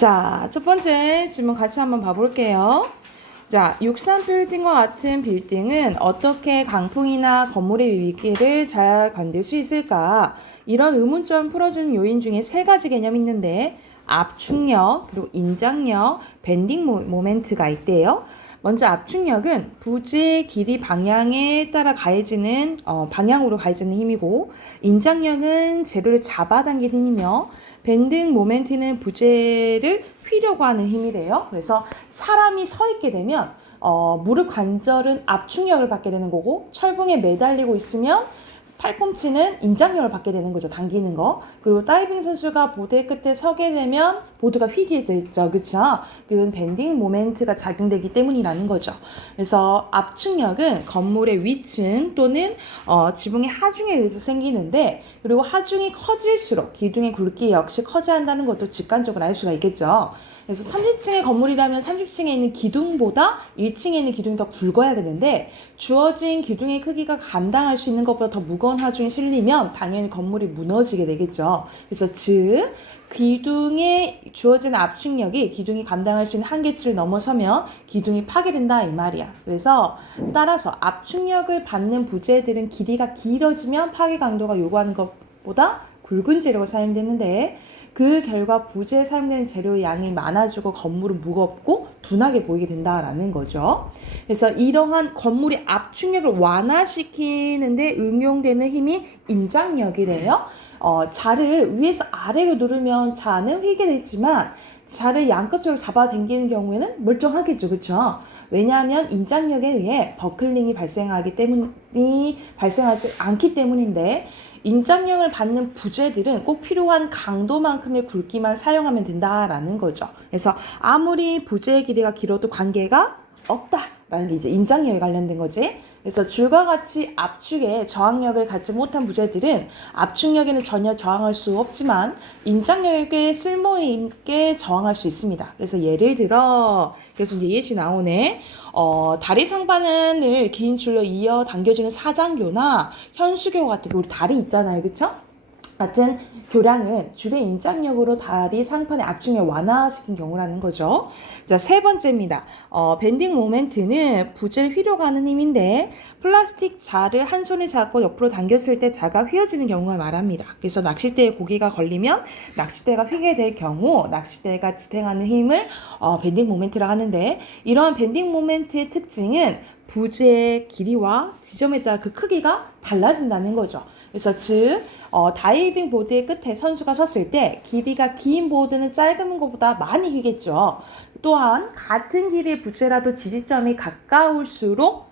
자, 첫 번째 질문 같이 한번 봐볼게요. 자, 63 빌딩과 같은 빌딩은 어떻게 강풍이나 건물의 위기를 잘 견딜 수 있을까? 이런 의문점 풀어주는 요인 중에 세 가지 개념이 있는데 압축력, 그리고 인장력, 밴딩 모멘트가 있대요. 먼저 압축력은 부지의 길이 방향에 따라 가해지는 방향으로 가해지는 힘이고, 인장력은 재료를 잡아당기는 힘이며, 밴딩 모멘트는 부재를 휘려고 하는 힘이래요. 그래서 사람이 서 있게 되면 무릎 관절은 압축력을 받게 되는 거고, 철봉에 매달리고 있으면 팔꿈치는 인장력을 받게 되는 거죠. 당기는 거. 그리고 다이빙 선수가 보드 끝에 서게 되면 보드가 휘게 되죠. 그쵸? 그건 밴딩 모멘트가 작용되기 때문이라는 거죠. 그래서 압축력은 건물의 위층 또는 지붕의 하중에 의해서 생기는데, 그리고 하중이 커질수록 기둥의 굵기 역시 커져야 한다는 것도 직관적으로 알 수가 있겠죠. 그래서 30층의 건물이라면 30층에 있는 기둥보다 1층에 있는 기둥이 더 굵어야 되는데, 주어진 기둥의 크기가 감당할 수 있는 것보다 더 무거운 하중이 실리면 당연히 건물이 무너지게 되겠죠. 그래서 즉 기둥에 주어진 압축력이 기둥이 감당할 수 있는 한계치를 넘어서면 기둥이 파괴된다 이 말이야. 그래서 따라서 압축력을 받는 부재들은 길이가 길어지면 파괴 강도가 요구하는 것보다 굵은 재료가 사용되는데, 그 결과 부재에 사용되는 재료의 양이 많아지고 건물은 무겁고 둔하게 보이게 된다라는 거죠. 그래서 이러한 건물의 압축력을 완화시키는데 응용되는 힘이 인장력이래요. 자를 위에서 아래로 누르면 자는 휘게 되지만 자를 양끝으로 잡아당기는 경우에는 멀쩡하겠죠. 그렇죠? 왜냐하면 인장력에 의해 버클링이 발생하지 않기 때문인데, 인장력을 받는 부재들은 꼭 필요한 강도만큼의 굵기만 사용하면 된다라는 거죠. 그래서 아무리 부재의 길이가 길어도 관계가 없다라는 게 이제 인장력에 관련된 거지. 그래서 줄과 같이 압축에 저항력을 갖지 못한 부재들은 압축력에는 전혀 저항할 수 없지만 인장력에 쓸모있게 저항할 수 있습니다. 그래서 예를 들어, 그래서 이제 예시 나오네. 다리 상반을 긴 줄로 이어 당겨주는 사장교나 현수교 같은 우리 다리 있잖아요. 그쵸? 같은 교량은 줄의 인장력으로 다리 상판의 압축력 완화시킨 경우라는 거죠. 자, 세 번째입니다. 밴딩 모멘트는 부재를 휘려고 하는 힘인데, 플라스틱 자를 한 손에 잡고 옆으로 당겼을 때 자가 휘어지는 경우를 말합니다. 그래서 낚싯대에 고기가 걸리면 낚싯대가 휘게 될 경우 낚싯대가 지탱하는 힘을 밴딩 모멘트라고 하는데, 이러한 밴딩 모멘트의 특징은 부재의 길이와 지점에 따라 그 크기가 달라진다는 거죠. 그래서 즉 다이빙 보드의 끝에 선수가 섰을 때 길이가 긴 보드는 짧은 것보다 많이 휘겠죠. 또한 같은 길이의 부재라도 지지점이 가까울수록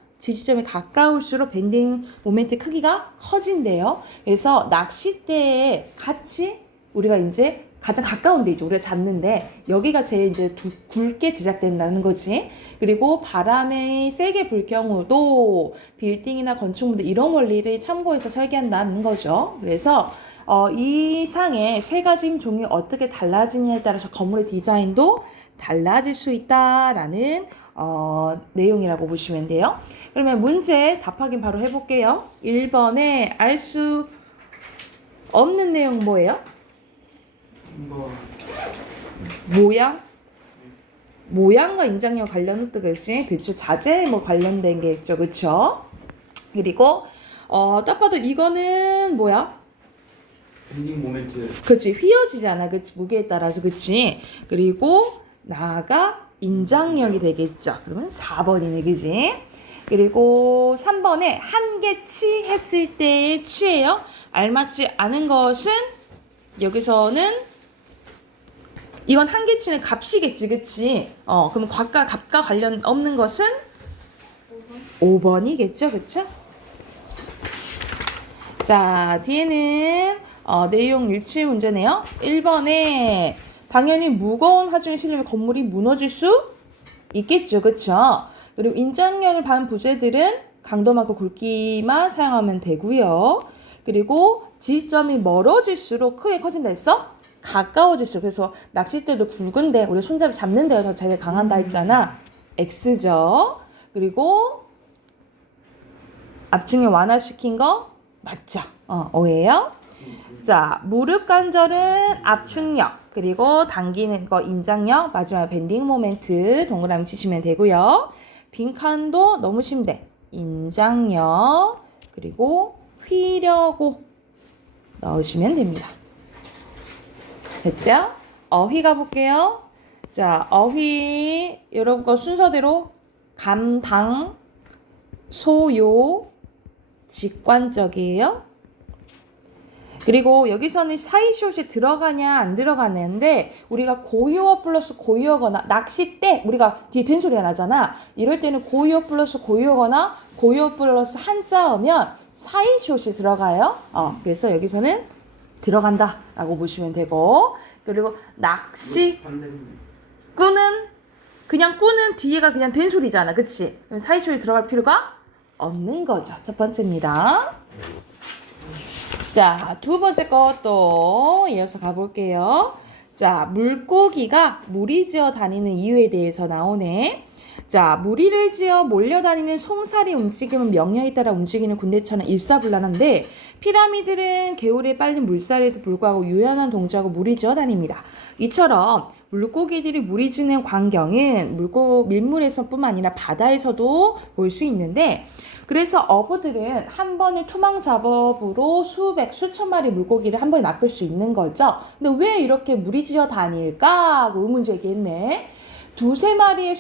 밴딩 모멘트 크기가 커진대요. 그래서 낚싯대에 같이 우리가 이제 가장 가까운 데 이제 우리가 잡는데, 여기가 제일 이제 굵게 제작된다는 거지. 그리고 바람이 세게 불 경우도 빌딩이나 건축물들 이런 원리를 참고해서 설계한다는 거죠. 그래서 이 상의 세 가지 힘 종이 어떻게 달라지냐에 따라서 건물의 디자인도 달라질 수 있다라는 내용이라고 보시면 돼요. 그러면 문제 답하긴 바로 해볼게요. 1번에 알 수 없는 내용 뭐예요? 모양과 인장력 관련했던 거지. 그쵸. 자재 관련된 게 있죠. 그쵸. 그리고 딱 봐도 이거는 뭐야? 밴딩 모멘트. 그치. 휘어지잖아. 그치. 무게에 따라서. 그치. 그리고 나아가 인장력이 되겠죠. 그러면 4번이네. 그치. 그리고 3번에 한계치 했을 때의 치예요. 알맞지 않은 것은 여기서는 이건 한계치는 값이겠지, 그치? 그럼 값과 관련 없는 것은 5번이겠죠, 그쵸? 자, 뒤에는 내용 유치 문제네요. 1번에 당연히 무거운 하중이 실리면 건물이 무너질 수 있겠죠, 그쵸? 그리고 인장력을 받은 부재들은 강도 많고 굵기만 사용하면 되고요. 그리고 지점이 멀어질수록 크게 커진다 했어? 가까워질수록. 그래서 낚싯대도 굵은데 우리 손잡이 잡는 데가 더 제일 강한다 했잖아. X죠. 그리고 압축력 완화시킨 거 맞죠? O예요. 자, 무릎 관절은 압축력, 그리고 당기는 거 인장력, 마지막 밴딩 모멘트 동그라미 치시면 되고요. 빈칸도 너무 쉽대. 인장력, 그리고 휘려고 넣으시면 됩니다. 됐죠? 어휘 가볼게요. 자, 어휘 여러분 거 순서대로 감당, 소요, 직관적이에요. 그리고 여기서는 사이시옷이 들어가냐 안 들어가는데 우리가 고유어 플러스 고유어거나 낚싯대 우리가 뒤에 된 소리가 나잖아. 이럴 때는 고유어 플러스 고유어거나 고유어 플러스 한자어면 사이시옷이 들어가요. 그래서 여기서는 들어간다 라고 보시면 되고, 그리고 낚시 끄는 그냥 꾸는 뒤에가 그냥 된 소리잖아. 그치? 사이시옷이 들어갈 필요가 없는 거죠. 첫 번째입니다. 자, 두 번째 것도 이어서 가볼게요. 자, 물고기가 무리 지어 다니는 이유에 대해서 나오네. 자, 무리를 지어 몰려다니는 송사리 움직임은 명령에 따라 움직이는 군대처럼 일사불란한데 피라미드는 개울에 빨린 물살에도 불구하고 유연한 동작으로 무리 지어 다닙니다. 이처럼 물고기들이 무리 지는 광경은 밀물에서뿐만 아니라 바다에서도 볼 수 있는데, 그래서 어부들은 한 번에 투망 작업으로 수천 마리 물고기를 한 번에 낚을 수 있는 거죠. 근데 왜 이렇게 무리지어 다닐까 하고 의문 제기했네. 두세 마리의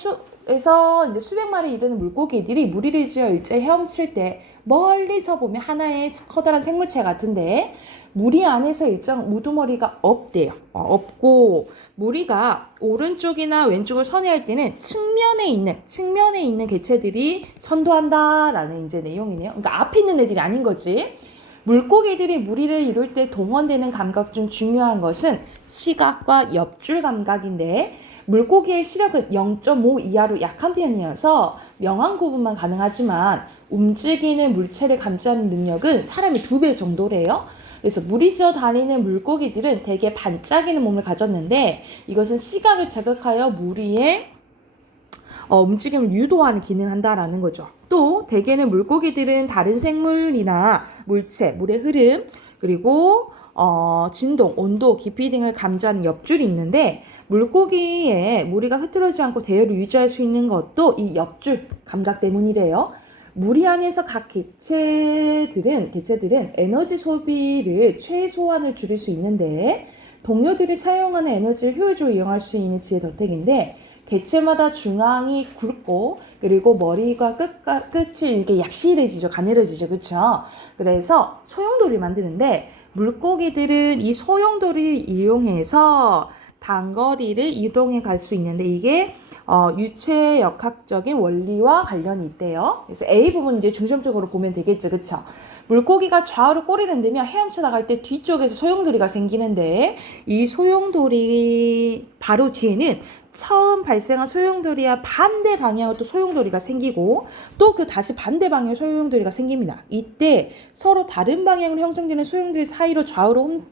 에서 이제 수백 마리 이르는 물고기들이 무리를 지어 일제히 헤엄칠 때 멀리서 보면 하나의 커다란 생물체 같은데 무리 안에서 일정 우두머리가 없대요. 없고 무리가 오른쪽이나 왼쪽을 선회할 때는 측면에 있는 개체들이 선도한다라는 이제 내용이네요. 그러니까 앞에 있는 애들이 아닌 거지. 물고기들이 무리를 이룰 때 동원되는 감각 중 중요한 것은 시각과 옆줄 감각인데 물고기의 시력은 0.5 이하로 약한 편이어서 명암 구분만 가능하지만 움직이는 물체를 감지하는 능력은 사람의 2배 정도래요. 그래서 무리 지어 다니는 물고기들은 대개 반짝이는 몸을 가졌는데 이것은 시각을 자극하여 무리의 움직임을 유도하는 기능을 한다라는 거죠. 또 대개는 물고기들은 다른 생물이나 물체, 물의 흐름, 그리고 진동, 온도, 깊이 등을 감지하는 옆줄이 있는데 물고기의 무리가 흐트러지지 않고 대열을 유지할 수 있는 것도 이 옆줄 감각 때문이래요. 무리 안에서 각 개체들은 에너지 소비를 최소한을 줄일 수 있는데 동료들이 사용하는 에너지를 효율적으로 이용할 수 있는 지혜 덕택인데 개체마다 중앙이 굵고 그리고 머리가 끝이 이렇게 얍실해지죠. 가늘어지죠. 그렇죠? 그래서 소용돌이를 만드는데 물고기들은 이 소용돌이를 이용해서 단거리를 이동해 갈 수 있는데 이게 유체역학적인 원리와 관련이 있대요. 그래서 A 부분 이제 중점적으로 보면 되겠죠. 그쵸? 물고기가 좌우로 꼬리를 흔들면 헤엄쳐 나갈 때 뒤쪽에서 소용돌이가 생기는데 이 소용돌이 바로 뒤에는 처음 발생한 소용돌이와 반대 방향으로 또 소용돌이가 생기고 또 그 다시 반대 방향으로 소용돌이가 생깁니다. 이때 서로 다른 방향으로 형성되는 소용돌이 사이로 좌우로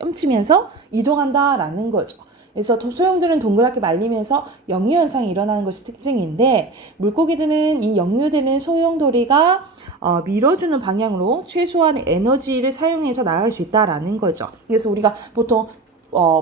훔치면서 이동한다라는 거죠. 그래서 소용돌이는 동그랗게 말리면서 역류 현상이 일어나는 것이 특징인데 물고기들은 이 역류되는 소용돌이가 밀어주는 방향으로 최소한의 에너지를 사용해서 나갈 수 있다라는 거죠. 그래서 우리가 보통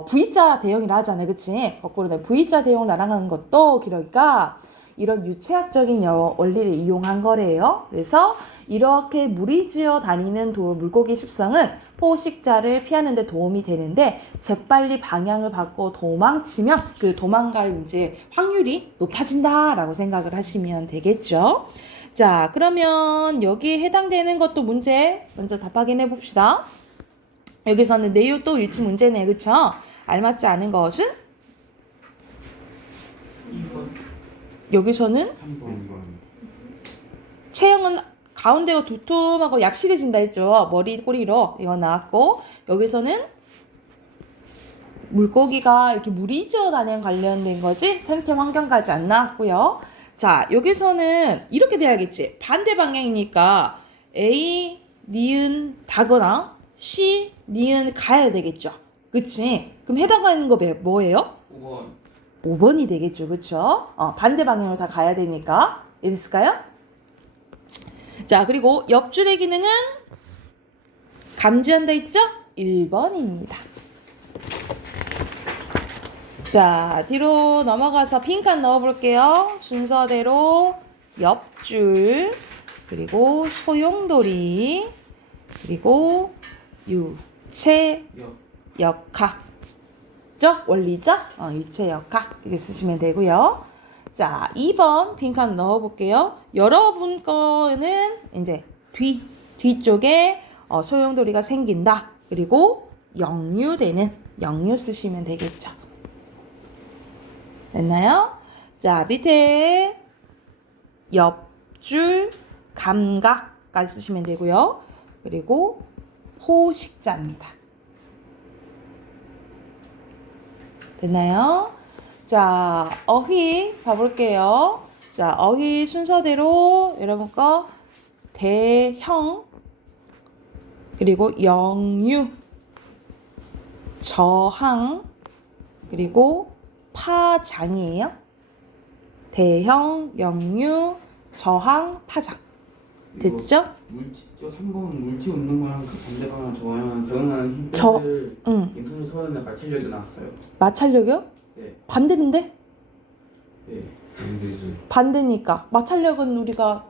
V자 대형이라 하잖아요. 그치? 거꾸로 V자 대형을 날아가는 것도 기러기가 이런 유체학적인 원리를 이용한 거래요. 그래서 이렇게 무리지어 다니는 물고기 습성은 포식자를 피하는 데 도움이 되는데 재빨리 방향을 바꿔 도망치면 그 도망갈 이제 확률이 높아진다라고 생각을 하시면 되겠죠. 자, 그러면 여기에 해당되는 것도 문제 먼저 답 확인해 봅시다. 여기서는 내용 또 일치 문제네. 그쵸? 알맞지 않은 것은? 2번. 여기서는 3번. 체형은 가운데가 두툼하고 얍실해진다 했죠. 머리, 꼬리로. 이거 나왔고 여기서는 물고기가 이렇게 무리지어 다니는 관련된 거지 생태 환경까지 안 나왔고요. 자, 여기서는 이렇게 돼야겠지. 반대 방향이니까 A, 니은 다거나 C, 니은 가야 되겠죠. 그치? 그럼 해당하는 거 뭐예요? 5번. 5번이 되겠죠. 그쵸? 반대 방향으로 다 가야 되니까. 이해됐을까요? 자, 그리고 옆줄의 기능은 감지한다 했죠? 1번입니다. 자, 뒤로 넘어가서 빈 칸 넣어볼게요. 순서대로 옆줄, 그리고 소용돌이, 그리고 유체, 역학적 원리적 유체 역학 이렇게 쓰시면 되고요. 자, 2번 빈칸 넣어볼게요. 여러분 거는 이제 뒤쪽에 소용돌이가 생긴다. 그리고 역류되는 역류 쓰시면 되겠죠. 됐나요? 자, 밑에 옆줄 감각까지 쓰시면 되고요. 그리고 포식자입니다. 됐나요? 자, 어휘 봐볼게요. 자, 어휘 순서대로 여러분 거 대형, 그리고 역류, 저항, 그리고 파장이에요. 대형, 역류, 저항, 파장. 됐죠? 저 3번 물티 웃는 거랑 그 반대 방향 저랑 대응하는 저- 힘들 임선이 서울에 마찰력이 나왔어요. 마찰력이요? 네. 반대인데? 네. 반대니까. 마찰력은 우리가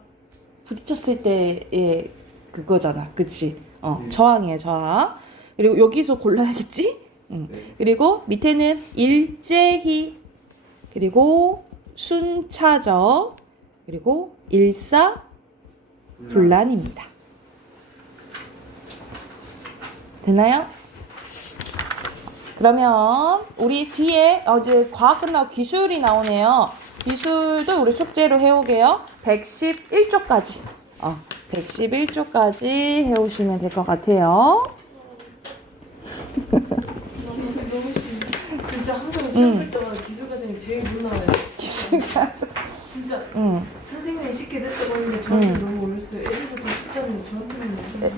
부딪혔을 때의 그거잖아. 그치? 저항이에요, 저항. 그리고 여기서 골라야겠지? 네. 그리고 밑에는 일제히, 그리고 순차적, 그리고 일사불란입니다. 됐나요? 그러면 우리 뒤에 어제 과학 끝나고 기술이 나오네요. 기술도 우리 숙제로 해오게요. 111조까지. 111조까지 해오시면 될 것 같아요. 진짜 항상 시험 볼 때마다 기술 과정이 제일 무나와요. 기술 가서. 진짜 응. 선생님이 쉽게 됐다고 하는데 저한테 너무 어렸어요. 애들도 더 쉽다는데 저한테는 너무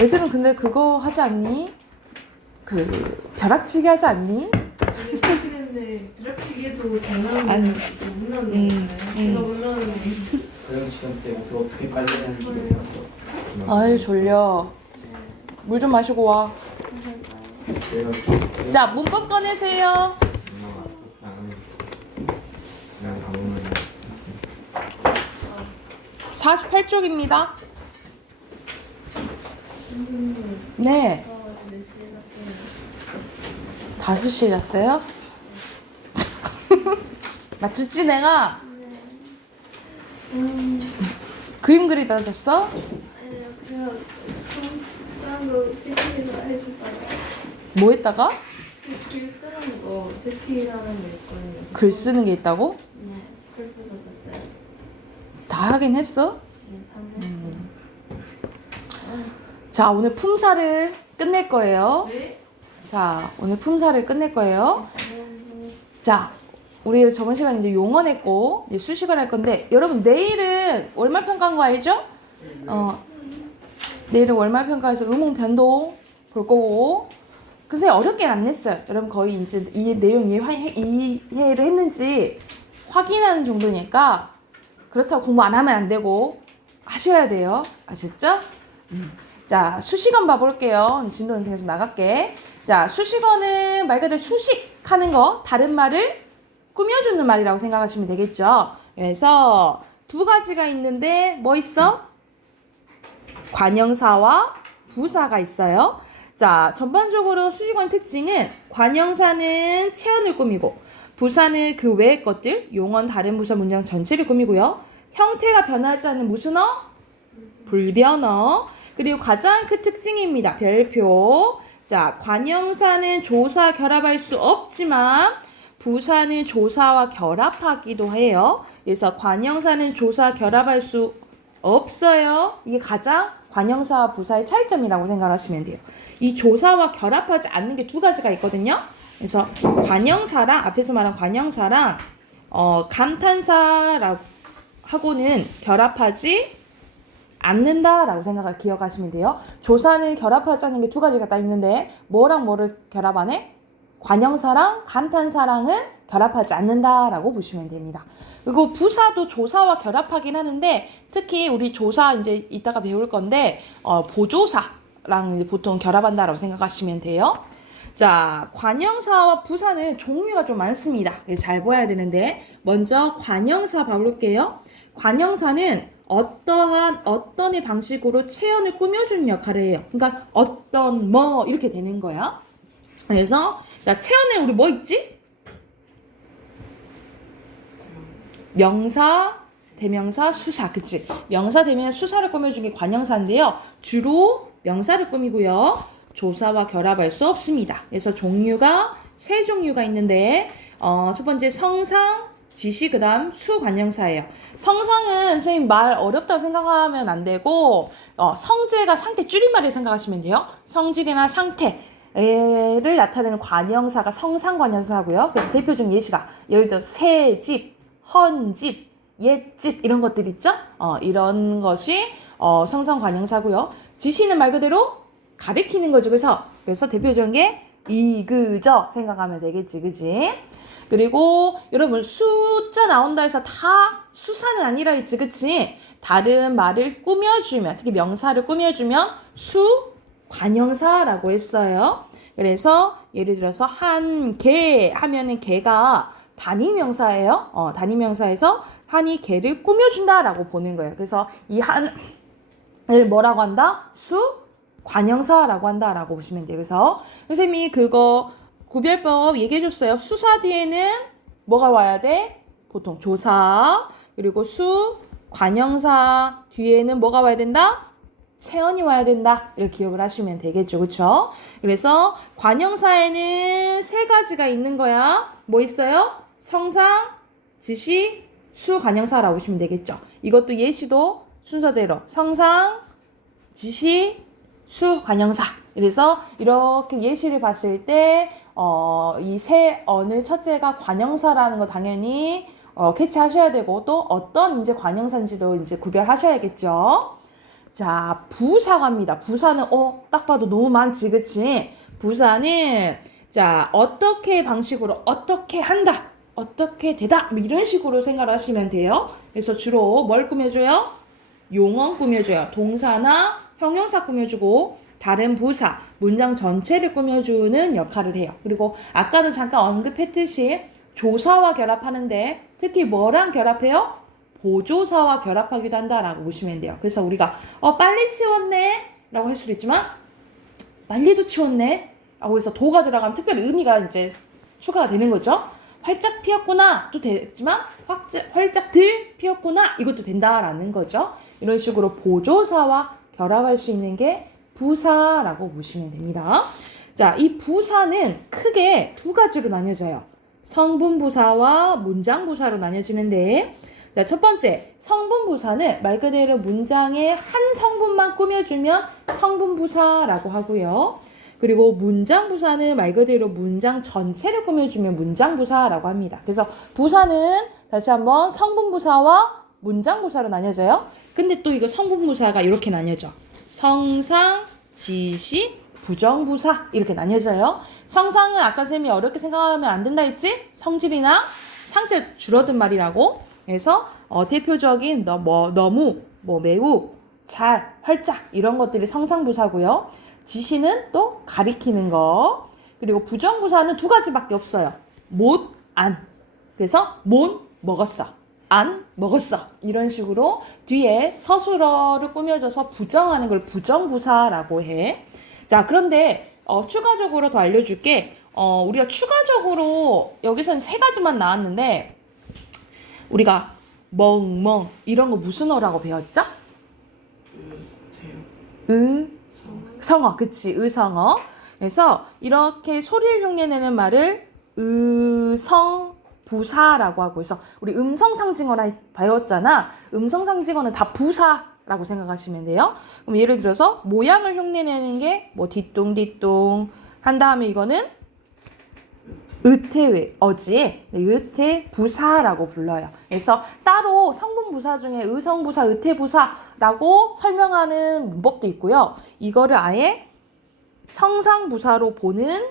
애들은 근데 그거 하지 않니? 그 벼락치기 하지 않니? 그렇긴 했는데 벼락치기에도 잘 나오는 아니. 거 못 나오는 거잖아요. 제가 못 나오는 거 그런 시간 때 옷을 어떻게 빨래야 되는지 몰라서. 아유 졸려. 물 좀 마시고 와. 자, 문법 꺼내세요. 48쪽입니다. 네. 5시에 잤어요? 맞췄지 내가? 그림 그리다 잤어? 아니요, 그냥 다른 거 대피해서 해줬다가 뭐 했다가? 글 쓰는 거 대피라는 게 있거든요. 글 쓰는 게 있다고? 네, 글 쓰고 잤어요. 다 하긴 했어? 네, 방금. 자, 오늘 품사를 끝낼 거예요. 네? 자, 오늘 품사를 끝낼 거예요. 자, 우리 저번 시간에 이제 용언 했고, 이제 수식을 할 건데, 여러분, 내일은 월말 평가한 거 알죠? 내일은 월말 평가에서 음홍 변동 볼 거고, 근데 어렵게는 안 냈어요. 여러분, 거의 이제 이 내용 이해를 했는지 확인하는 정도니까, 그렇다고 공부 안 하면 안 되고, 하셔야 돼요. 아셨죠? 자, 수식어 봐볼게요. 진도 인생에서 나갈게. 자, 수식어는 말 그대로 수식하는 거, 다른 말을 꾸며주는 말이라고 생각하시면 되겠죠. 그래서 두 가지가 있는데 뭐 있어? 관형사와 부사가 있어요. 자, 전반적으로 수식어의 특징은 관형사는 체언을 꾸미고 부사는 그 외의 것들, 용언, 다른 부사, 문장 전체를 꾸미고요. 형태가 변하지 않는 무슨 어? 불변어. 그리고 가장 큰 특징입니다. 별표. 자, 관형사는 조사 결합할 수 없지만 부사는 조사와 결합하기도 해요. 그래서 관형사는 조사 결합할 수 없어요. 이게 가장 관형사와 부사의 차이점이라고 생각하시면 돼요. 이 조사와 결합하지 않는 게 두 가지가 있거든요. 그래서 관형사랑 앞에서 말한 관형사랑 감탄사라고 하고는 결합하지 않는다라고 기억하시면 돼요. 조사는 결합하지 않는 게 두 가지가 딱 있는데 뭐랑 뭐를 결합하네? 관형사랑 감탄사랑은 결합하지 않는다라고 보시면 됩니다. 그리고 부사도 조사와 결합하긴 하는데 특히 우리 조사 이제 이따가 배울 건데 보조사랑 이제 보통 결합한다라고 생각하시면 돼요. 자, 관형사와 부사는 종류가 좀 많습니다. 잘 보아야 되는데 먼저 관형사 봐볼게요. 관형사는 어떤의 방식으로 체언을 꾸며주는 역할을 해요. 그러니까 어떤 뭐 이렇게 되는 거야. 그래서 자, 체언에 우리 뭐 있지? 명사, 대명사, 수사. 그치? 명사, 대명사, 수사를 꾸며준 게 관형사인데요. 주로 명사를 꾸미고요. 조사와 결합할 수 없습니다. 그래서 종류가 세 종류가 있는데 첫 번째 성상, 지시, 그 다음 수관형사예요. 성상은 선생님 말 어렵다고 생각하면 안 되고 성질과 상태 줄임말을 생각하시면 돼요. 성질이나 상태를 나타내는 관형사가 성상관형사고요. 그래서 대표적인 예시가 예를 들어 새집, 헌집, 옛집 이런 것들 있죠? 이런 것이 성상관형사고요. 지시는 말 그대로 가리키는 거죠. 그래서 대표적인 게 이그저 생각하면 되겠지, 그지? 그리고 여러분 숫자 나온다 해서 다 수사는 아니라 했지, 그치? 다른 말을 꾸며주면, 특히 명사를 꾸며주면 수관형사라고 했어요. 그래서 예를 들어서 한 개 하면은 개가 단위명사예요. 단위명사에서 한이 개를 꾸며준다라고 보는 거예요. 그래서 이 한을 뭐라고 한다? 수관형사라고 한다라고 보시면 돼요. 그래서 선생님이 그거 구별법 얘기해줬어요. 수사 뒤에는 뭐가 와야 돼? 보통 조사, 그리고 관형사 뒤에는 뭐가 와야 된다? 체언이 와야 된다. 이렇게 기억을 하시면 되겠죠. 그쵸? 그래서 관형사에는 세 가지가 있는 거야. 뭐 있어요? 성상, 지시, 수관형사라고 보시면 되겠죠. 이것도 예시도 순서대로 성상, 지시, 수관형사. 그래서 이렇게 예시를 봤을 때 이 세 어느 첫째가 관형사라는 거 당연히 캐치하셔야 되고 또 어떤 이제 관형사인지도 이제 구별하셔야겠죠. 자, 부사 갑니다. 부사는 딱 봐도 너무 많지, 그치? 부사는 자, 어떻게 방식으로 어떻게 한다, 어떻게 되다 뭐 이런 식으로 생각을 하시면 돼요. 그래서 주로 뭘 꾸며줘요? 용언 꾸며줘요. 동사나 형용사 꾸며주고 다른 부사, 문장 전체를 꾸며주는 역할을 해요. 그리고 아까도 잠깐 언급했듯이 조사와 결합하는데 특히 뭐랑 결합해요? 보조사와 결합하기도 한다라고 보시면 돼요. 그래서 우리가 빨리 치웠네 라고 할 수도 있지만 빨리도 치웠네 라고 해서 도가 들어가면 특별히 의미가 이제 추가가 되는 거죠. 활짝 피었구나 또 되지만 활짝 들 피었구나 이것도 된다라는 거죠. 이런 식으로 보조사와 결합할 수 있는 게 부사라고 보시면 됩니다. 자, 이 부사는 크게 두 가지로 나뉘어져요. 성분부사와 문장부사로 나뉘어지는데 자, 첫 번째 성분부사는 말 그대로 문장의 한 성분만 꾸며주면 성분부사라고 하고요. 그리고 문장부사는 말 그대로 문장 전체를 꾸며주면 문장부사라고 합니다. 그래서 부사는 다시 한번 성분부사와 문장부사로 나뉘어져요. 근데 또 이거 성분부사가 이렇게 나뉘어져. 성상, 지시, 부정부사 이렇게 나뉘어져요. 성상은 아까 쌤이 어렵게 생각하면 안 된다 했지? 성질이나 상태 줄어든 말이라고. 그래서 대표적인 너무, 매우, 잘, 활짝 이런 것들이 성상부사고요. 지시는 또 가리키는 거. 그리고 부정부사는 두 가지밖에 없어요. 못, 안. 그래서 못 먹었어. 안 먹었어. 이런 식으로 뒤에 서술어를 꾸며줘서 부정하는 걸 부정부사라고 해. 자, 그런데 추가적으로 더 알려줄게. 우리가 추가적으로 여기서는 세 가지만 나왔는데 우리가 멍멍 이런 거 무슨 어라고 배웠죠? 성어. 그치, 의성어. 그래서 이렇게 소리를 흉내내는 말을 부사라고 하고 있어. 우리 음성상징어라 배웠잖아. 음성상징어는 다 부사라고 생각하시면 돼요. 그럼 예를 들어서 모양을 흉내내는 게 뭐 뒤뚱뒤뚱 한 다음에 이거는 의태어지. 의태 부사라고 불러요. 그래서 따로 성분부사 중에 의성부사, 의태부사라고 설명하는 문법도 있고요. 이거를 아예 성상부사로 보는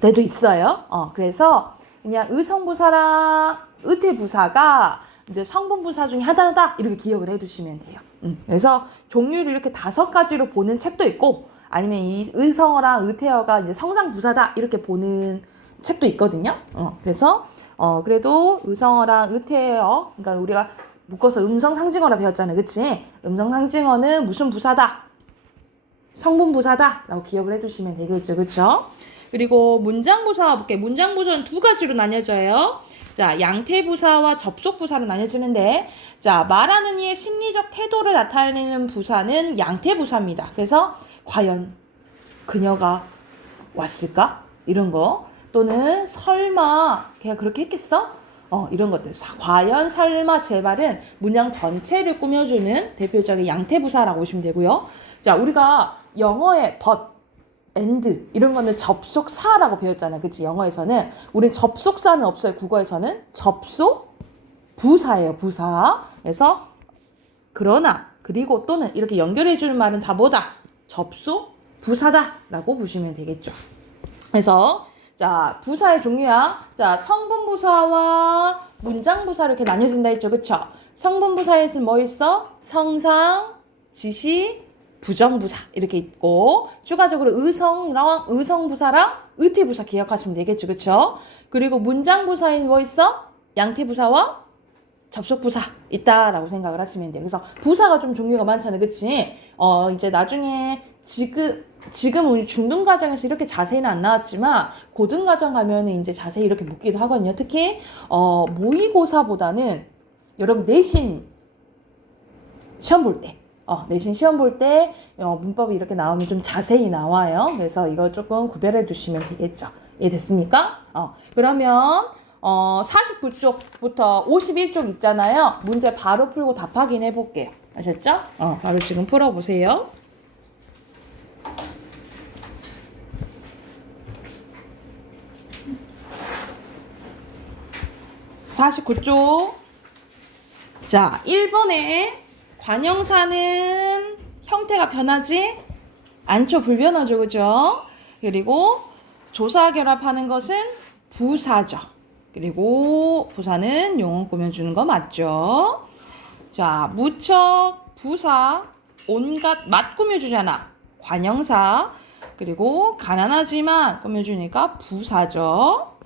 데도 있어요. 그래서 그냥 의성부사랑 의태부사가 이제 성분부사 중에 하나다 이렇게 기억을 해두시면 돼요. 그래서 종류를 이렇게 5가지로 보는 책도 있고 아니면 이 의성어랑 의태어가 이제 성상부사다 이렇게 보는 책도 있거든요. 그래서 그래도 의성어랑 의태어, 그러니까 우리가 묶어서 음성상징어라 배웠잖아요. 그치? 음성상징어는 무슨 부사다? 성분부사다 라고 기억을 해두시면 되겠죠. 그쵸? 그리고 문장부사 볼게요. 문장부사는 두 가지로 나뉘어져요. 자, 양태부사와 접속부사로 나뉘어지는데, 자, 말하는 이의 심리적 태도를 나타내는 부사는 양태부사입니다. 그래서 과연 그녀가 왔을까? 이런 거. 또는 설마 걔가 그렇게 했겠어? 이런 것들. 과연, 설마, 제발은 문장 전체를 꾸며주는 대표적인 양태부사라고 보시면 되고요. 자, 우리가 영어의 but, and 이런 거는 접속사라고 배웠잖아요. 그치? 영어에서는. 우린 접속사는 없어요. 국어에서는. 접속부사예요. 부사. 그래서 그러나, 그리고 또는 이렇게 연결해 주는 말은 다 뭐다? 접속부사다 라고 보시면 되겠죠. 그래서 자, 부사의 종류야. 자, 성분부사와 문장부사 이렇게 나뉘어진다 했죠. 그쵸? 성분부사에는 뭐 있어? 성상, 지시, 부정부사 이렇게 있고, 추가적으로 의성부사랑 의태부사 기억하시면 되겠죠. 그쵸? 그리고 문장부사에는 뭐 있어? 양태부사와 접속부사 있다라고 생각을 하시면 돼요. 그래서 부사가 좀 종류가 많잖아요. 그치? 이제 나중에 지금 우리 중등과정에서 이렇게 자세히는 안 나왔지만 고등과정 가면은 이제 자세히 이렇게 묻기도 하거든요. 특히 모의고사보다는 여러분 내신 시험 볼 때, 내신 시험 볼 때 문법이 이렇게 나오면 좀 자세히 나와요. 그래서 이거 조금 구별해 두시면 되겠죠. 이해됐습니까? 그러면 49쪽부터 51쪽 있잖아요. 문제 바로 풀고 답 확인해 볼게요. 아셨죠? 바로 지금 풀어보세요. 49쪽. 자, 1번에 관형사는 형태가 변하지 않죠. 불변하죠. 그죠? 그리고 조사 결합하는 것은 부사죠. 그리고 부사는 용언 꾸며주는 거 맞죠? 자, 무척, 부사, 온갖 맛 꾸며주잖아. 관형사. 그리고 가난하지만 꾸며주니까 부사죠.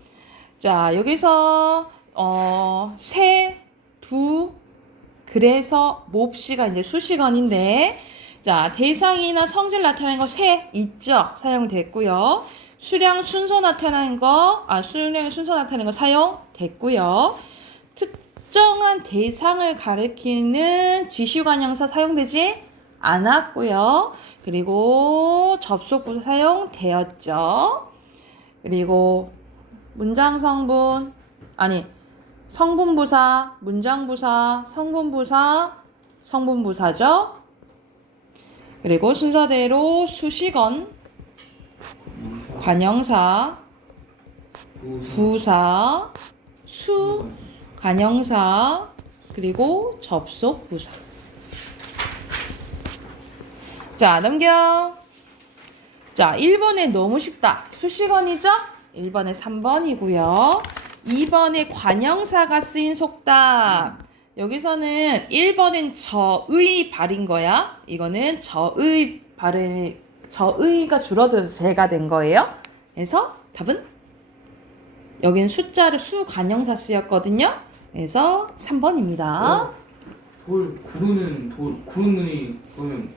자, 여기서 새, 두, 그래서 몹시가 이제 수식어인데, 자, 대상이나 성질 나타내는 거 새 있죠? 사용됐고요. 수량 순서 나타내는 거, 수량 순서 나타내는 거 사용됐고요. 특정한 대상을 가리키는 지시관형사 사용되지 않았고요. 그리고 접속부사 사용되었죠. 그리고 문장 성분, 성분부사, 문장부사, 성분부사, 성분부사죠. 그리고 순서대로 수식언, 관형사, 부사, 수, 관형사, 그리고 접속부사. 자, 넘겨. 자, 1번에 너무 쉽다. 수식언이죠? 1번에 3번이고요. 2번에 관형사가 쓰인 속담. 여기서는 1번은 저의 발인 거야. 이거는 저의가 줄어들어서 제가 된 거예요. 그래서 답은 여기는 숫자를 수관형사 쓰였거든요. 그래서 3번입니다. 구르는 구르는이 그러면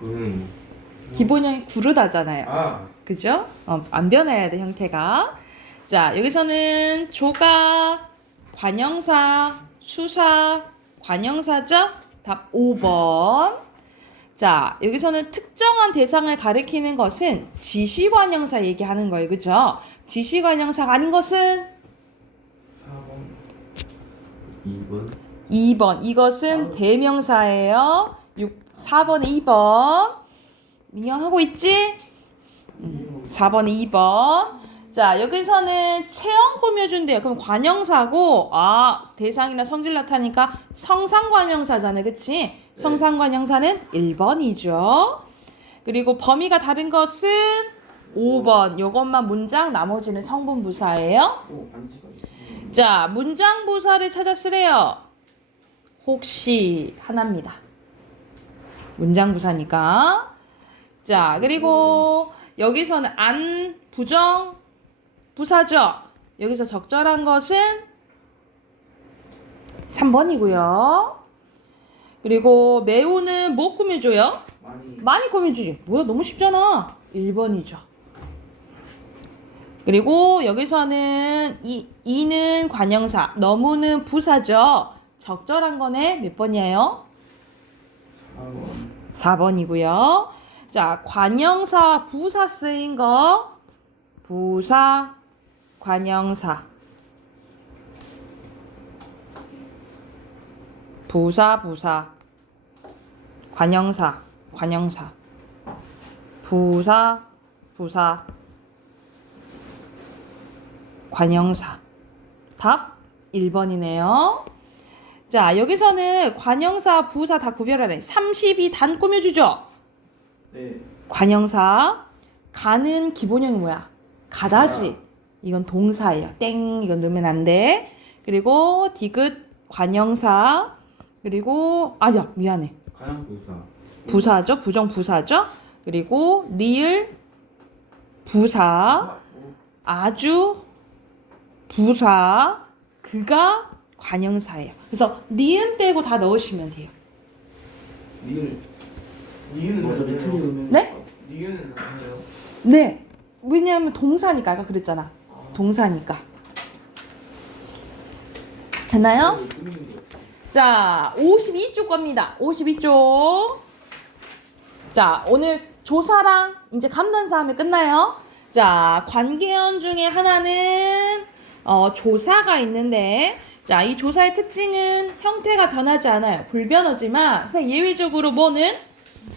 그는 기본형이 구르다잖아요. 그죠? 안 변해야 돼, 형태가. 자, 여기서는 조각, 관형사, 수사, 관형사죠? 답 5번. 자, 여기서는 특정한 대상을 가리키는 것은 지시관형사 얘기하는 거예요. 그죠? 지시관형사가 아닌 것은 2번 2번. 이것은 대명사예요. 4번에 2번. 민영하고 있지? 4번에 2번. 자, 여기서는 체형 꾸며준대요. 그럼 관형사고, 대상이나 성질 나타니까 성상관형사잖아요. 그치? 성상관형사는 1번이죠. 그리고 범위가 다른 것은 5번. 요것만 문장, 나머지는 성분부사예요. 자, 문장부사를 찾아 쓰래요. 혹시 하나입니다. 문장부사니까. 자, 그리고 여기서는 안 부정 부사죠. 여기서 적절한 것은 3번이고요. 그리고 매우는 뭐 꾸며줘요? 많이 꾸며주지. 뭐야, 너무 쉽잖아. 1번이죠. 그리고 여기서는 이는 관형사, 너무는 부사죠. 적절한 거네. 몇 번이에요? 4번이고요. 자, 관형사 부사 쓰인 거 부사 관형사 부사 관형사 부사 관형사 답 1번이네요. 자, 여기서는 관형사 부사 다 구별하네. 32단 꾸며주죠. 네. 관형사 가는 기본형이 뭐야? 가다지. 이건 동사예요. 땡 이건 넣으면 안 돼. 그리고 디귿 관형사 그리고 아야 미안해. 가양 부사. 부사죠. 부정 부사죠. 그리고 리을 부사 아주 부사 그가 관형사예요. 그래서 니은 빼고 다 넣으시면 돼요. 니은은 맞아, 왜 틀리면? 네? 니은은 아니에요. 네. 왜냐하면 동사니까 아까 그랬잖아. 동사니까. 됐나요? 자, 52쪽 겁니다. 52쪽. 자, 오늘 조사랑 이제 감단사 하면 끝나요. 자, 관계형 중에 하나는 조사가 있는데 자, 이 조사의 특징은 형태가 변하지 않아요. 불변어지만 예외적으로 뭐는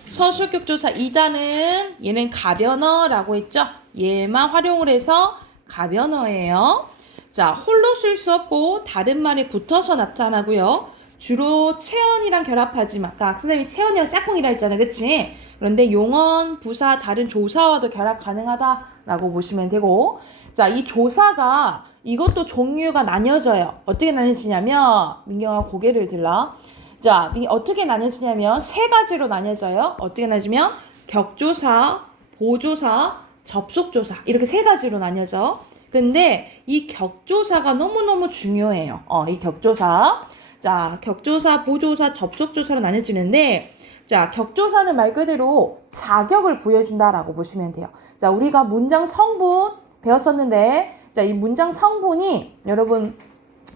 서술격 조사 2단은 얘는 가변어라고 했죠. 얘만 활용을 해서 가변어예요. 자, 홀로 쓸 수 없고 다른 말이 붙어서 나타나고요. 주로 체언이랑 결합하지만 아까 선생님이 체언이랑 짝꿍이라 했잖아. 그치? 그런데 용언, 부사, 다른 조사와도 결합 가능하다라고 보시면 되고 자, 이 조사가 이것도 종류가 나뉘어져요. 어떻게 나뉘어지냐면 민경아 고개를 들라. 자, 어떻게 나뉘어지냐면 세 가지로 나뉘어져요. 어떻게 나뉘어지면 격조사, 보조사, 접속조사 이렇게 세 가지로 나뉘어져. 근데 이 격조사가 너무너무 중요해요. 이 격조사. 자, 격조사, 보조사, 접속조사로 나뉘어지는데 자, 격조사는 말 그대로 자격을 부여해준다라고 보시면 돼요. 자, 우리가 문장 성분 배웠었는데 자, 이 문장 성분이 여러분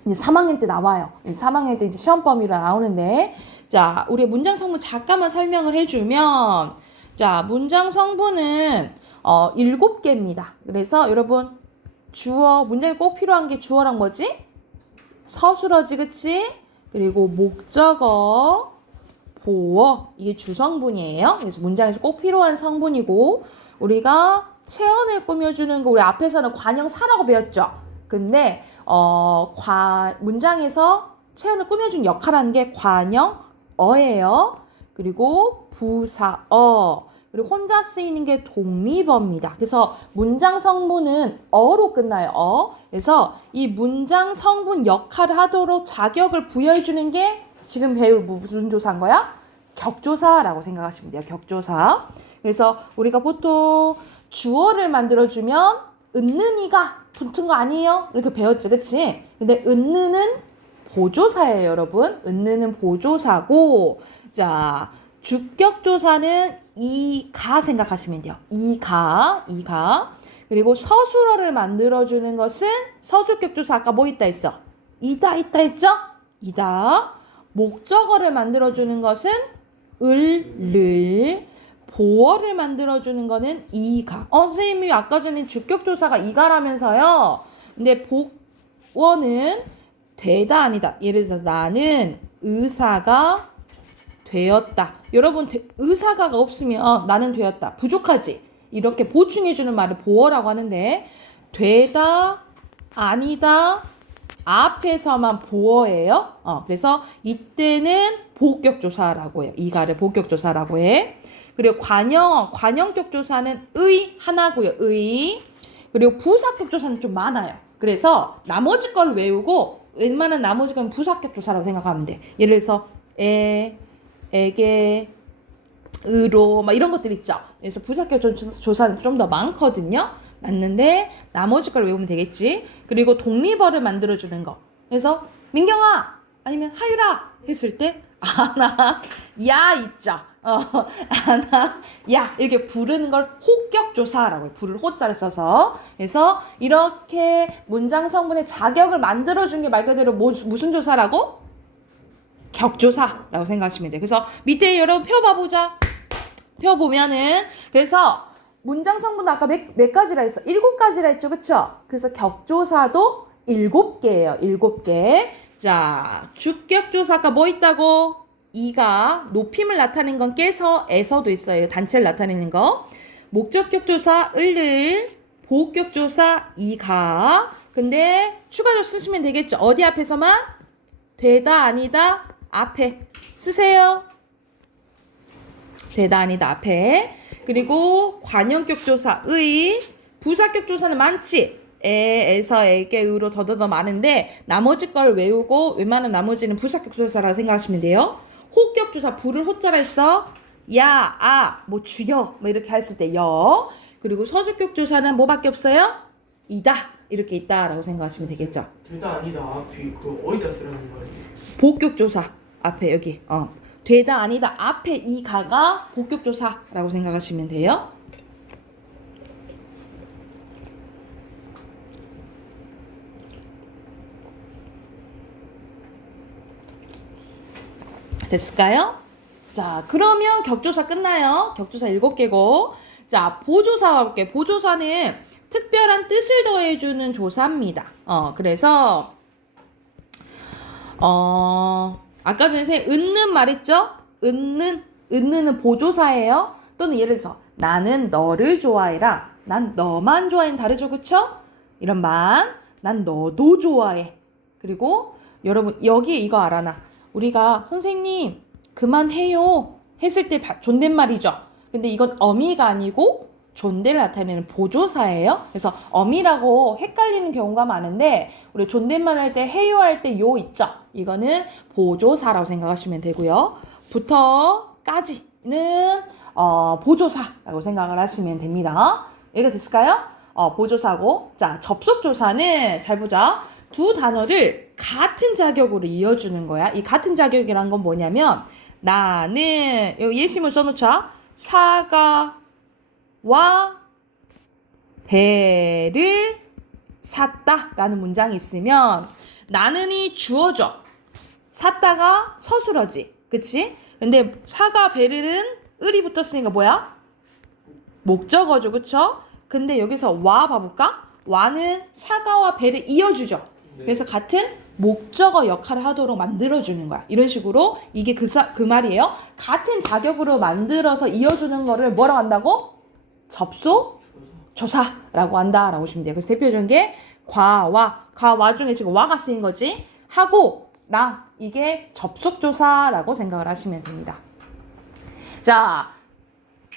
이제 3학년 때 나와요. 3학년 때 이제 시험 범위로 나오는데 자, 우리 문장 성분 잠깐만 설명을 해주면 자, 문장 성분은 7개입니다. 그래서 여러분 주어, 문장에 꼭 필요한 게 주어랑 뭐지? 서술어지, 그치? 그리고 목적어, 보어, 이게 주성분이에요. 그래서 문장에서 꼭 필요한 성분이고 우리가 체언을 꾸며주는 거 우리 앞에서는 관형사라고 배웠죠. 근데 문장에서 체언을 꾸며준 역할하는 게 관형어예요. 그리고 부사어 그리고 혼자 쓰이는 게 독립어입니다. 그래서 문장 성분은 어로 끝나요. 그래서 이 문장 성분 역할을 하도록 자격을 부여해주는 게 지금 배울 무슨 조사인 거야? 격조사라고 생각하시면 돼요. 격조사. 그래서 우리가 보통 주어를 만들어주면 은는이가 붙은 거 아니에요? 이렇게 배웠지, 그치? 근데 은는은 보조사예요, 여러분. 은는은 보조사고, 자, 주격조사는 이가 생각하시면 돼요. 이가. 그리고 서술어를 만들어주는 것은 서술격조사 아까 뭐 있다 했어? 있다 했죠? 이다. 목적어를 만들어주는 것은 을. 보어를 만들어주는 거는 이가. 선생님이 아까 전에 주격조사가 이가라면서요. 근데 보어는 되다 아니다. 예를 들어서 나는 의사가 되었다. 여러분 의사가가 없으면 나는 되었다. 부족하지. 이렇게 보충해주는 말을 보어라고 하는데 되다, 아니다, 앞에서만 보어예요. 그래서 이때는 보격조사라고 해요. 이가를 보격조사라고 해. 그리고 관형격 조사는 의 하나고요. 의. 그리고 부사격 조사는 좀 많아요. 그래서 나머지 걸 외우고 웬만한 나머지 건 부사격 조사라고 생각하면 돼. 예를 들어서 에게, 으로 막 이런 것들 있죠. 그래서 부사격 조사는 좀 더 많거든요. 맞는데 나머지 걸 외우면 되겠지. 그리고 독립어를 만들어주는 거. 그래서 민경아 아니면 하유라 했을 때 아나 야 있죠. 아나 야 이렇게 부르는 걸 호격조사라고 해요. 부를 호자를 써서. 그래서 이렇게 문장 성분의 자격을 만들어준 게 말 그대로 무슨 조사라고? 격조사라고 생각하시면 돼요. 그래서 밑에 여러분 표 봐보자. 표 보면은 그래서 문장 성분 아까 몇 가지라 했어? 7가지라 했죠. 그쵸? 그래서 격조사도 7개예요. 7개. 자, 주격조사가 뭐 있다고? 이가 높임을 나타내는 건 깨서 에서도 있어요. 단체를 나타내는 거. 목적격조사 을을, 보격조사 이가. 근데 추가로 쓰시면 되겠죠. 어디 앞에서만? 되다 아니다 앞에 쓰세요. 되다 아니다 앞에. 그리고 관형격조사의, 부사격조사는 많지. 에서 에게 으로 더더더 많은데 나머지 걸 외우고 웬만하면 나머지는 부사격조사라고 생각하시면 돼요. 호격조사 부를 호자라 했어. 야, 아, 뭐 주여 뭐 이렇게 했을 때 여. 그리고 서술격조사는 뭐밖에 없어요? 이다 이렇게 있다라고 생각하시면 되겠죠. 둘다 아니다 앞이 그 어디다 쓰라는 거예요? 복격조사 앞에 여기 되다 아니다 앞에 이 가가 복격조사라고 생각하시면 돼요. 됐을까요? 자, 그러면 격조사 끝나요. 격조사 7개고. 자, 보조사 볼게요. 보조사는 특별한 뜻을 더해주는 조사입니다. 그래서 아까 전에 은는 말했죠? 은는은 보조사예요. 또는 예를 들어서 나는 너를 좋아해라. 난 너만 좋아해는 다르죠, 그쵸? 이런 만, 난 너도 좋아해. 그리고 여러분 여기 이거 알아나? 우리가 선생님 그만해요 했을 때 존댓말이죠. 근데 이건 어미가 아니고 존대를 나타내는 보조사예요. 그래서 어미라고 헷갈리는 경우가 많은데 우리 존댓말 할 때 해요 할 때 요 있죠. 이거는 보조사라고 생각하시면 되고요. 부터까지는 보조사라고 생각을 하시면 됩니다. 이해가 됐을까요? 보조사고. 자, 접속조사는 잘 보자. 두 단어를 같은 자격으로 이어주는 거야. 이 같은 자격이란 건 뭐냐면 나는 여기 예시문 써놓자. 사과와 배를 샀다 라는 문장이 있으면 나는이 주어져. 샀다가 서술어지. 그치? 근데 사과 배를은 을이 붙었으니까 뭐야? 목적어죠. 그쵸? 근데 여기서 와 봐볼까? 와는 사과와 배를 이어주죠. 네. 그래서 같은 목적어 역할을 하도록 만들어주는 거야. 이런 식으로 이게 그 말이에요. 같은 자격으로 만들어서 이어주는 거를 뭐라고 한다고? 접속 조사라고 한다라고 보시면 돼요. 그래서 대표적인 게 과와 중에 지금 와가 쓰인 거지. 하고 랑 이게 접속 조사라고 생각을 하시면 됩니다. 자,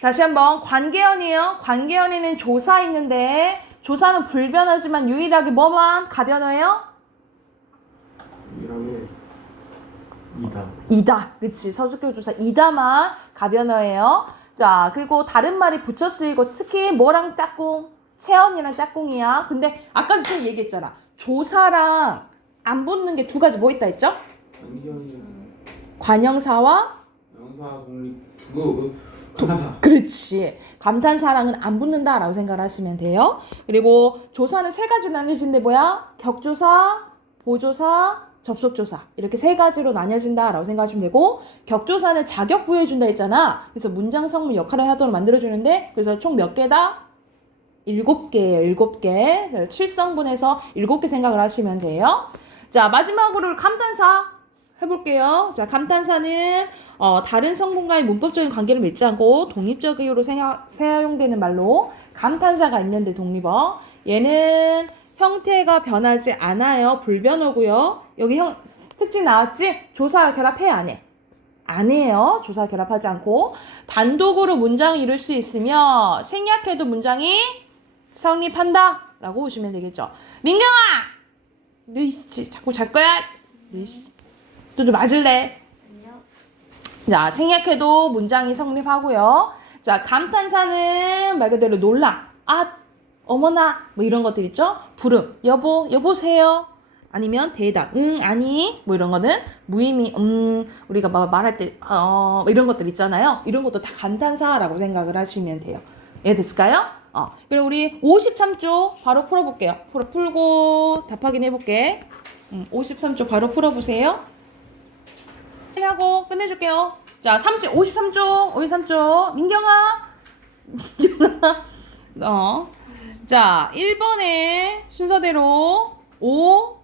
다시 한번 관계연이에요. 관계연에는 조사 있는데 조사는 불변하지만 유일하게 뭐만 가변어예요? 유일하게 이다. 그치. 서술격 조사 이다만 가변어예요. 자, 그리고 다른 말이 붙여 쓰이고 특히 뭐랑 짝꿍? 채연이랑 짝꿍이야. 근데 아까 전에 얘기했잖아. 조사랑 안 붙는 게 2가지 뭐 있다 했죠? 관계연이 관형사와 명사 독립 그거 감탄사. 그렇지. 감탄사랑은 안 붙는다라고 생각을 하시면 돼요. 그리고 조사는 3가지로 나뉘어진데 뭐야? 격조사, 보조사, 접속조사 이렇게 3가지로 나뉘어진다라고 생각하시면 되고 격조사는 자격 부여해준다 했잖아. 그래서 문장 성문 역할을 하도록 만들어주는데 그래서 총 몇 개다? 7개예요. 7개. 7성분에서 7개 생각을 하시면 돼요. 자, 마지막으로 감탄사 해볼게요. 자, 감탄사는 다른 성분과의 문법적인 관계를 맺지 않고 독립적으로 사용되는 말로 감탄사가 있는데 독립어. 얘는 형태가 변하지 않아요. 불변어고요. 여기 특징 나왔지? 조사 결합해 안 해? 안 해요. 조사 결합하지 않고 단독으로 문장을 이룰 수 있으며 생략해도 문장이 성립한다 라고 보시면 되겠죠. 민경아! 너 자꾸 잘 거야? 너 좀 맞을래? 아니요. 자, 생략해도 문장이 성립하고요. 자, 감탄사는 말 그대로 놀라, 아, 어머나, 뭐 이런 것들 있죠? 부름, 여보, 여보세요. 아니면 대답, 응, 아니, 뭐 이런 거는 무의미, 우리가 막 말할 때, 이런 것들 있잖아요. 이런 것도 다 감탄사라고 생각을 하시면 돼요. 이해됐을까요? 그럼 우리 53쪽 바로 풀어볼게요. 풀고 답 확인해볼게. 53쪽 바로 풀어보세요. 하고 끝내줄게요. 자, 53쪽, 민경아. 자, 1번에 순서대로 O,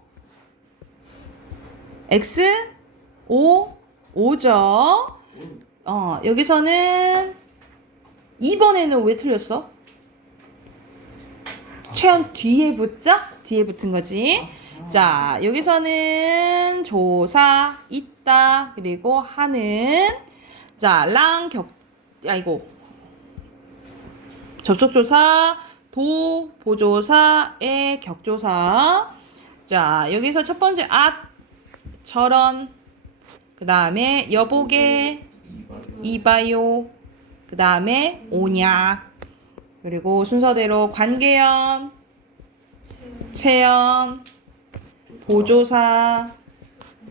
X, O, O죠. 여기서는 2번에는 왜 틀렸어? 최연 뒤에 붙자? 뒤에 붙은 거지. 자, 여기서는 조사, 있다, 그리고 하는. 자, 접속조사, 보조사의 격조사. 자, 여기서 첫 번째 저런, 그 다음에 여보게, 이봐요, 그 다음에 오냐, 그리고 순서대로 관계연, 체연, 보조사,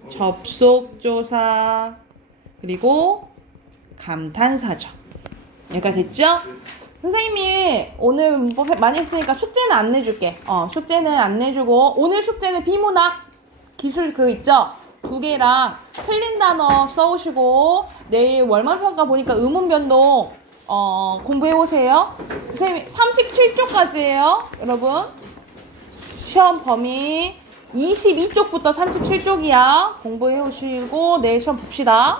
접속조사, 그리고 감탄사죠. 여기까지 됐죠? 선생님이 오늘 뭐 많이 했으니까 숙제는 안 내줄게. 숙제는 안 내주고, 오늘 숙제는 비문학 기술 있죠? 2개랑 틀린 단어 써오시고, 내일 월말평가 보니까 의문변동 공부해오세요. 선생님이 37쪽까지예요, 여러분. 시험 범위 22쪽부터 37쪽이야. 공부해오시고 내일 시험 봅시다.